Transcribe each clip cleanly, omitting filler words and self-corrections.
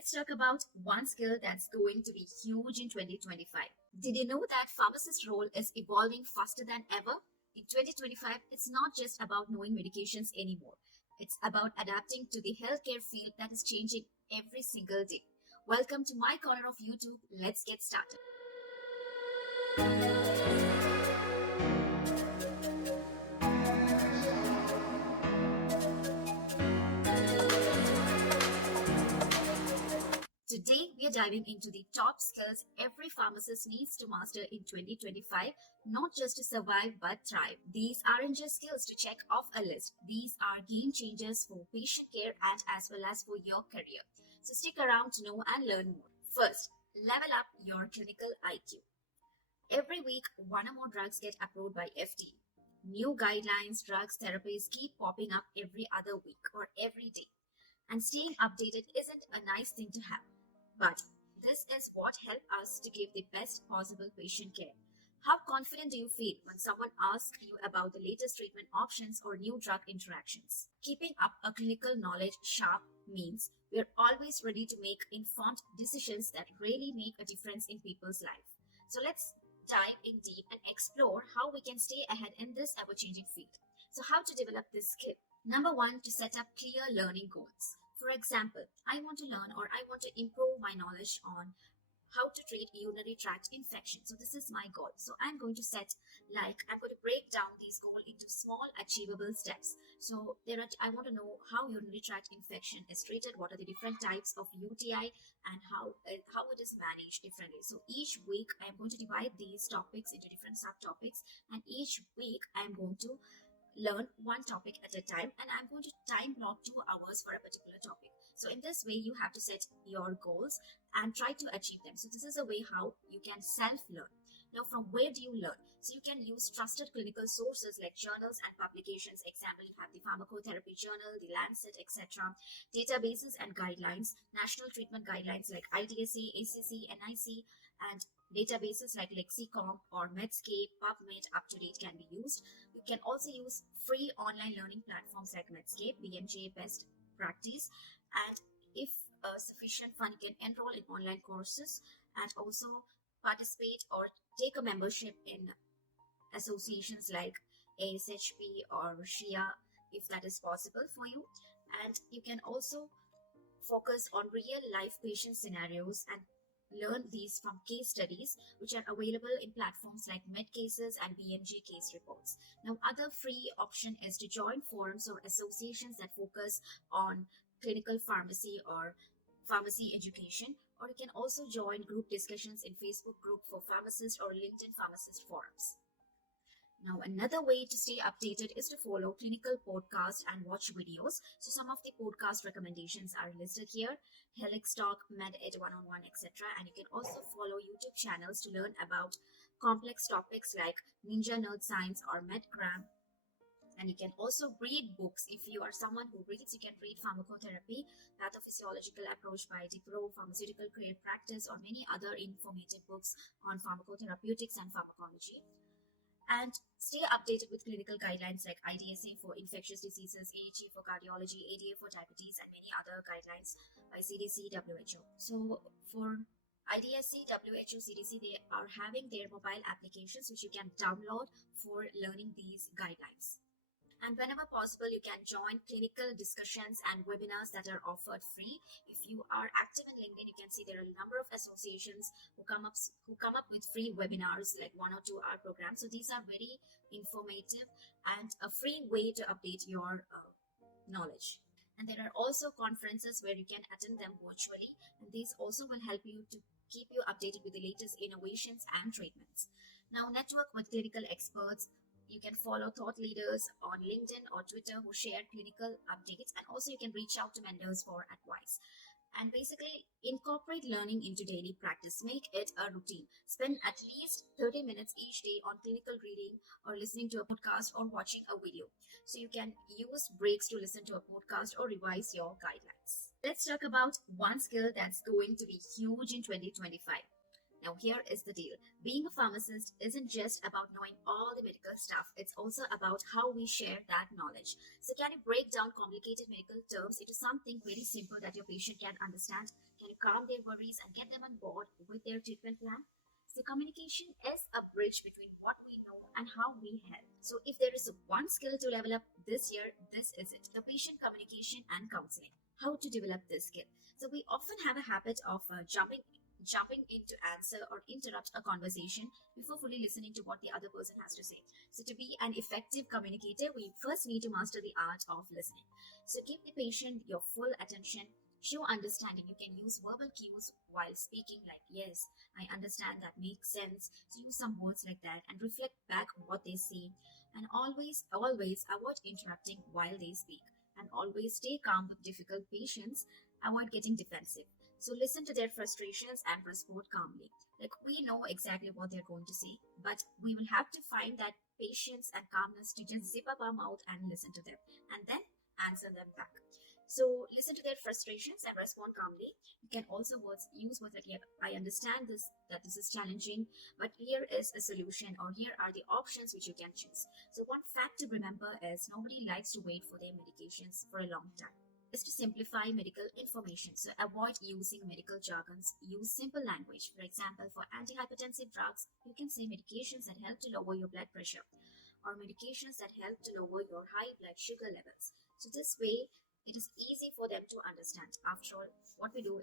Let's talk about one skill that's going to be huge in 2025. Did you know that pharmacist role is evolving faster than ever? In 2025, it's not just about knowing medications anymore. It's about adapting to the healthcare field that is changing every single day. Welcome to my corner of YouTube. Let's get started. Today, we are diving into the top skills every pharmacist needs to master in 2025, not just to survive but thrive. These aren't just skills to check off a list. These are game changers for patient care and as well as for your career. So stick around to know and learn more. First, level up your clinical IQ. Every week, one or more drugs get approved by FDA. New guidelines, drugs, therapies keep popping up every other week or every day. And staying updated isn't a nice thing to have. But this is what helps us to give the best possible patient care. How confident do you feel when someone asks you about the latest treatment options or new drug interactions? Keeping up a clinical knowledge sharp means we're always ready to make informed decisions that really make a difference in people's life. So let's dive in deep and explore how we can stay ahead in this ever-changing field. So how to develop this skill? Number one, to set up clear learning goals. For example, I want to learn or I want to improve my knowledge on how to treat urinary tract infection. So this is my goal. So I'm going to I'm going to break down these goals into small achievable steps. So I want to know how urinary tract infection is treated, what are the different types of UTI and how it is managed differently. So each week I'm going to divide these topics into different subtopics, and each week I'm going to learn one topic at a time, and I'm going to time block 2 hours for a particular topic. So in this way, you have to set your goals and try to achieve them. So this is a way how you can self-learn. Now, from where do you learn? So you can use trusted clinical sources like journals and publications. Example, you have the Pharmacotherapy Journal, the Lancet, etc. Databases and guidelines, national treatment guidelines like IDSA, ACC, NIC, and databases like Lexicomp or Medscape, PubMed, UpToDate can be used. You can also use free online learning platforms like Medscape, BMJ, Best Practice, and if sufficient fund, you can enroll in online courses and also participate or take a membership in associations like ASHP or SHIA if that is possible for you. And you can also focus on real life patient scenarios and learn these from case studies which are available in platforms like MedCases and BMJ case reports. Now, other free option is to join forums or associations that focus on clinical pharmacy or pharmacy education, or you can also join group discussions in Facebook group for pharmacists or LinkedIn pharmacist forums. Now, another way to stay updated is to follow clinical podcasts and watch videos. So some of the podcast recommendations are listed here: Helix Talk, MedEd 101, etc. And you can also follow YouTube channels to learn about complex topics like Ninja Nerd Science or MedCram. And you can also read books. If you are someone who reads, you can read Pharmacotherapy, Pathophysiological Approach by DePro, Pharmaceutical Career Practice, or many other informative books on pharmacotherapeutics and pharmacology. And stay updated with clinical guidelines like IDSA for infectious diseases, AHA for cardiology, ADA for diabetes, and many other guidelines by CDC, WHO. So for IDSA, WHO, CDC, they are having their mobile applications which you can download for learning these guidelines. And whenever possible, you can join clinical discussions and webinars that are offered free. If you are active in LinkedIn, you can see there are a number of associations who come up with free webinars like 1 or 2 hour programs. So these are very informative and a free way to update your knowledge. And there are also conferences where you can attend them virtually, and these also will help you to keep you updated with the latest innovations and treatments. Now, network with clinical experts. You can follow thought leaders on LinkedIn or Twitter who share clinical updates, and also you can reach out to mentors for advice. And basically, incorporate learning into daily practice. Make it a routine. Spend at least 30 minutes each day on clinical reading or listening to a podcast or watching a video. So you can use breaks to listen to a podcast or revise your guidelines. Let's talk about one skill that's going to be huge in 2025. Now, here is the deal. Being a pharmacist isn't just about knowing all the medical stuff. It's also about how we share that knowledge. So can you break down complicated medical terms into something very simple that your patient can understand? Can you calm their worries and get them on board with their treatment plan? So communication is a bridge between what we know and how we help. So if there is one skill to level up this year, this is it: the patient communication and counseling. How to develop this skill? So we often have a habit of jumping in to answer or interrupt a conversation before fully listening to what the other person has to say. So to be an effective communicator, we first need to master the art of listening. So give the patient your full attention. Show understanding. You can use verbal cues while speaking, like, yes, I understand, that makes sense. So use some words like that and reflect back what they say. And always avoid interrupting while they speak. And always stay calm with difficult patients. Avoid getting defensive. So listen to their frustrations and respond calmly. Like, we know exactly what they're going to say, but we will have to find that patience and calmness to just zip up our mouth and listen to them and then answer them back. So listen to their frustrations and respond calmly. You can also use words like, yeah, I understand this, that this is challenging, but here is a solution, or here are the options which you can choose. So one fact to remember is nobody likes to wait for their medications for a long time. Is to simplify medical information. So avoid using medical jargons. Use simple language. For example, for antihypertensive drugs, you can say medications that help to lower your blood pressure, or medications that help to lower your high blood sugar levels. So this way, it is easy for them to understand. After all, what we do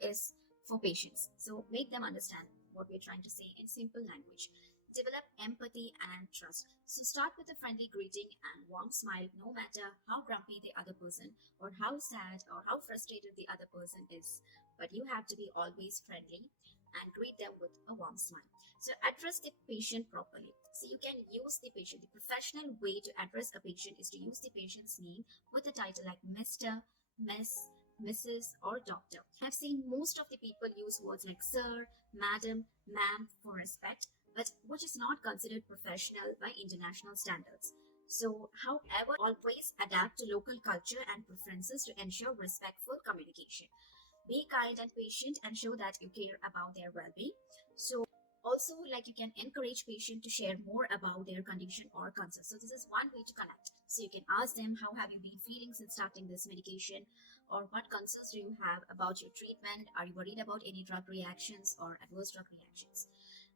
is for patients. So make them understand what we're trying to say in simple language. Develop empathy and trust. So start with a friendly greeting and warm smile, no matter how grumpy the other person, or how sad or how frustrated the other person is. But you have to be always friendly and greet them with a warm smile. So address the patient properly. So you can use the patient. The professional way to address a patient is to use the patient's name with a title like Mr., Miss, Mrs., or Doctor. I've seen most of the people use words like sir, madam, ma'am for respect, but which is not considered professional by international standards. So, however, always adapt to local culture and preferences to ensure respectful communication. Be kind and patient and show that you care about their well-being. So also, like, you can encourage patient to share more about their condition or concern. So this is one way to connect. So you can ask them, how have you been feeling since starting this medication, or what concerns do you have about your treatment? Are you worried about any drug reactions or adverse drug reactions?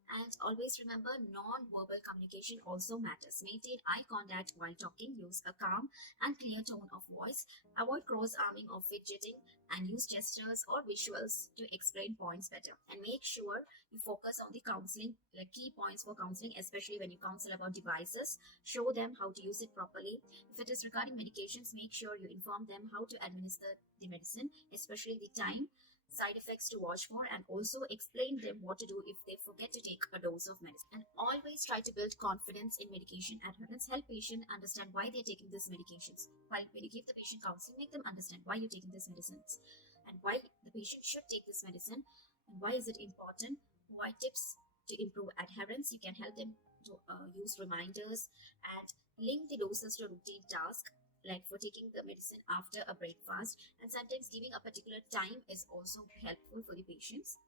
And always remember, non-verbal communication also matters. Maintain eye contact while talking. Use a calm and clear tone of voice. Avoid cross-arming or fidgeting, and use gestures or visuals to explain points better. And make sure you focus on the counseling, like key points for counseling, especially when you counsel about devices. Show them how to use it properly. If it is regarding medications, make sure you inform them how to administer the medicine, especially the time, side effects to watch for, and also explain them what to do if they forget to take a dose of medicine. And always try to build confidence in medication adherence. Help patient understand why they're taking these medications. While when you give the patient counseling, make them understand why you're taking these medicines and why the patient should take this medicine and why is it important. Provide tips to improve adherence. You can help them to use reminders and link the doses to routine tasks, like for taking the medicine after a breakfast, and sometimes giving a particular time is also helpful for the patients.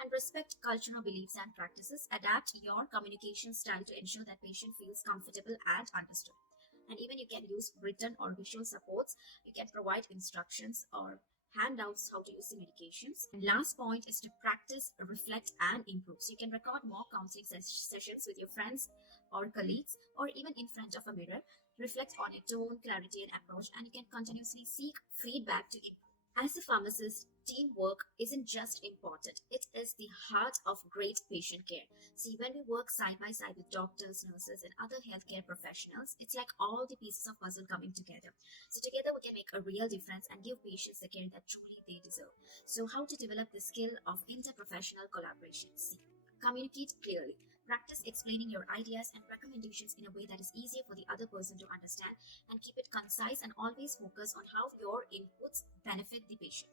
And respect cultural beliefs and practices. Adapt your communication style to ensure that patient feels comfortable and understood. And even you can use written or visual supports. You can provide instructions or handouts how to use the medications. And last point is to practice, reflect, and improve. So you can record more counseling sessions with your friends or colleagues, or even in front of a mirror. Reflect on your tone, clarity, and approach, and you can continuously seek feedback to improve. As a pharmacist, teamwork isn't just important, it is the heart of great patient care. See, when we work side by side with doctors, nurses, and other healthcare professionals, it's like all the pieces of puzzle coming together. So together we can make a real difference and give patients the care that truly they deserve. So how to develop the skill of interprofessional collaboration? See, communicate clearly. Practice explaining your ideas and recommendations in a way that is easier for the other person to understand, and keep it concise and always focus on how your inputs benefit the patient.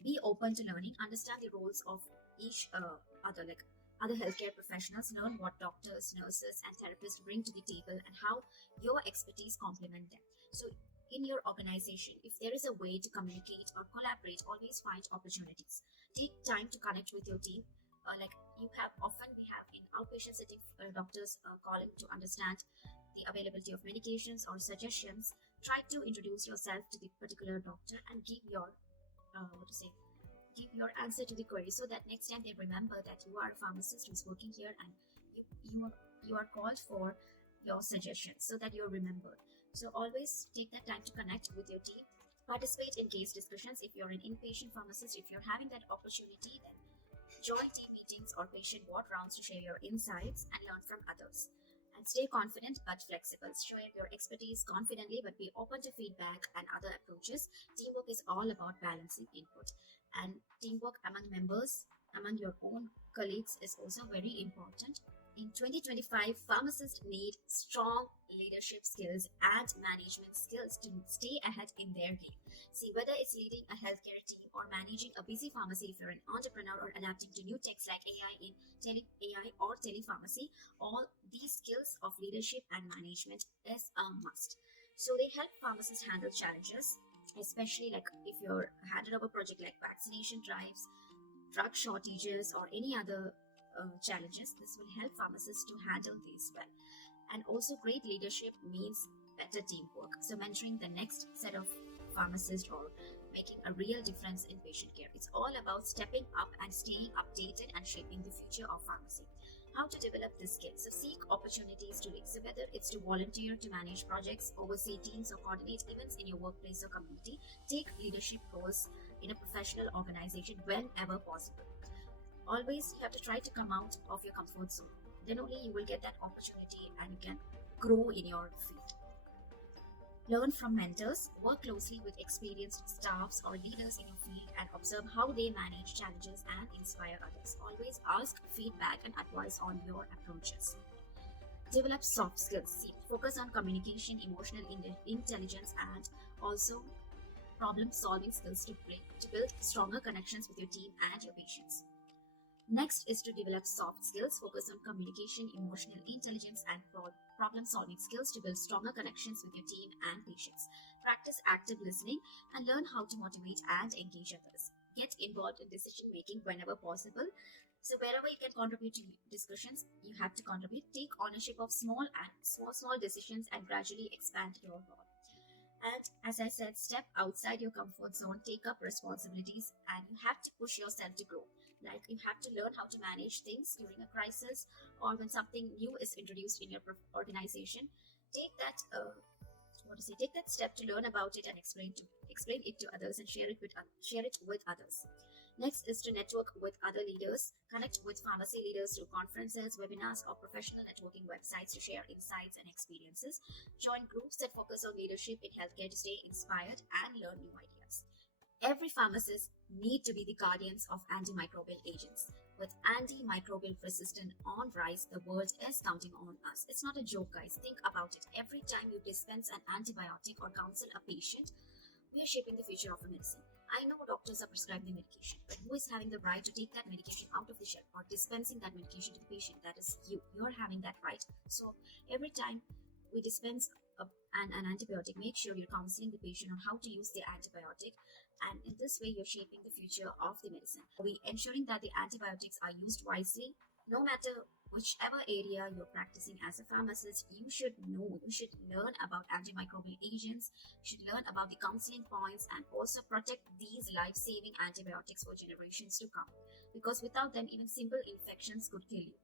Be open to learning, understand the roles of each other healthcare professionals, learn what doctors, nurses, and therapists bring to the table and how your expertise complement them. So in your organization, if there is a way to communicate or collaborate, always find opportunities. Take time to connect with your team. Like we have in outpatient setting, doctors calling to understand the availability of medications or suggestions. Try to introduce yourself to the particular doctor and give your give your answer to the query, so that next time they remember that you are a pharmacist who's working here, and you are called for your suggestions, so that you're remembered. So always take that time to connect with your team. Participate in case discussions if you're an inpatient pharmacist. If you're having that opportunity, then join team meetings or patient ward rounds to share your insights and learn from others. And stay confident but flexible. Share your expertise confidently, but be open to feedback and other approaches. Teamwork is all about balancing input, and teamwork among members, among your own colleagues, is also very important. In 2025, pharmacists need strong leadership skills and management skills to stay ahead in their game. See, whether it's leading a healthcare team or managing a busy pharmacy, if you're an entrepreneur, or adapting to new techs like AI or telepharmacy, all these skills of leadership and management is a must. So they help pharmacists handle challenges, especially like if you're handed over project like vaccination drives, drug shortages, or any other challenges. This will help pharmacists to handle these well. And also, great leadership means better teamwork. So, mentoring the next set of pharmacists or making a real difference in patient care. It's all about stepping up and staying updated and shaping the future of pharmacy. How to develop this skill? So, seek opportunities to lead. So, whether it's to volunteer, to manage projects, oversee teams, or coordinate events in your workplace or community, take leadership roles in a professional organization whenever possible. Always you have to try to come out of your comfort zone. Then only you will get that opportunity and you can grow in your field. Learn from mentors, work closely with experienced staffs or leaders in your field, and observe how they manage challenges and inspire others. Always ask feedback and advice on your approaches. Develop soft skills. See, focus on communication, emotional intelligence, and also problem solving skills to build stronger connections with your team and your patients. Next is to develop soft skills, focus on communication, emotional intelligence, and problem solving skills to build stronger connections with your team and patients. Practice active listening and learn how to motivate and engage others. Get involved in decision making whenever possible. So wherever you can contribute to discussions, you have to contribute. Take ownership of small decisions and gradually expand your role. And as I said, step outside your comfort zone, take up responsibilities, and you have to push yourself to grow. Like you have to learn how to manage things during a crisis or when something new is introduced in your organization. Take that take that step to learn about it and explain it to others and share it with others. Next is to network with other leaders. Connect with pharmacy leaders through conferences, webinars, or professional networking websites to share insights and experiences. Join groups that focus on leadership in healthcare to stay inspired and learn new ideas. Every pharmacist need to be the guardians of antimicrobial agents. With antimicrobial resistance on rise, the world is counting on us. It's not a joke, guys. Think about it. Every time you dispense an antibiotic or counsel a patient, we are shaping the future of a medicine. I know doctors are prescribing the medication, but who is having the right to take that medication out of the shelf or dispensing that medication to the patient? That is you. You're having that right. So every time we dispense an antibiotic, make sure you're counseling the patient on how to use the antibiotic, and in this way you're shaping the future of the medicine. We ensuring that the antibiotics are used wisely. No matter whichever area you're practicing as a pharmacist, you should learn about antimicrobial agents, you should learn about the counseling points, and also protect these life-saving antibiotics for generations to come, because without them even simple infections could kill you,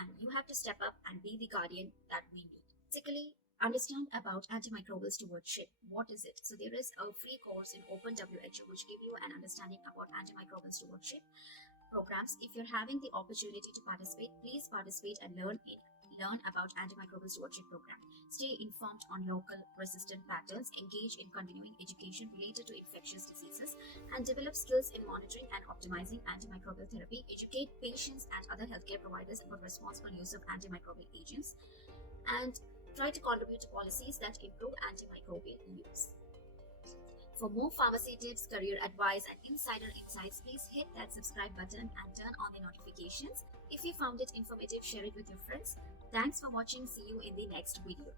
and you have to step up and be the guardian that we need. Basically, understand about antimicrobial stewardship. What is it? So there is a free course in OpenWHO which give you an understanding about antimicrobial stewardship programs. If you're having the opportunity to participate, please participate and learn about antimicrobial stewardship program. Stay informed on local resistant patterns, engage in continuing education related to infectious diseases, and develop skills in monitoring and optimizing antimicrobial therapy. Educate patients and other healthcare providers about responsible use of antimicrobial agents, and try to contribute to policies that improve antimicrobial use. For more pharmacy tips, career advice, and insider insights, please hit that subscribe button and turn on the notifications. If you found it informative, share it with your friends. Thanks for watching. See you in the next video.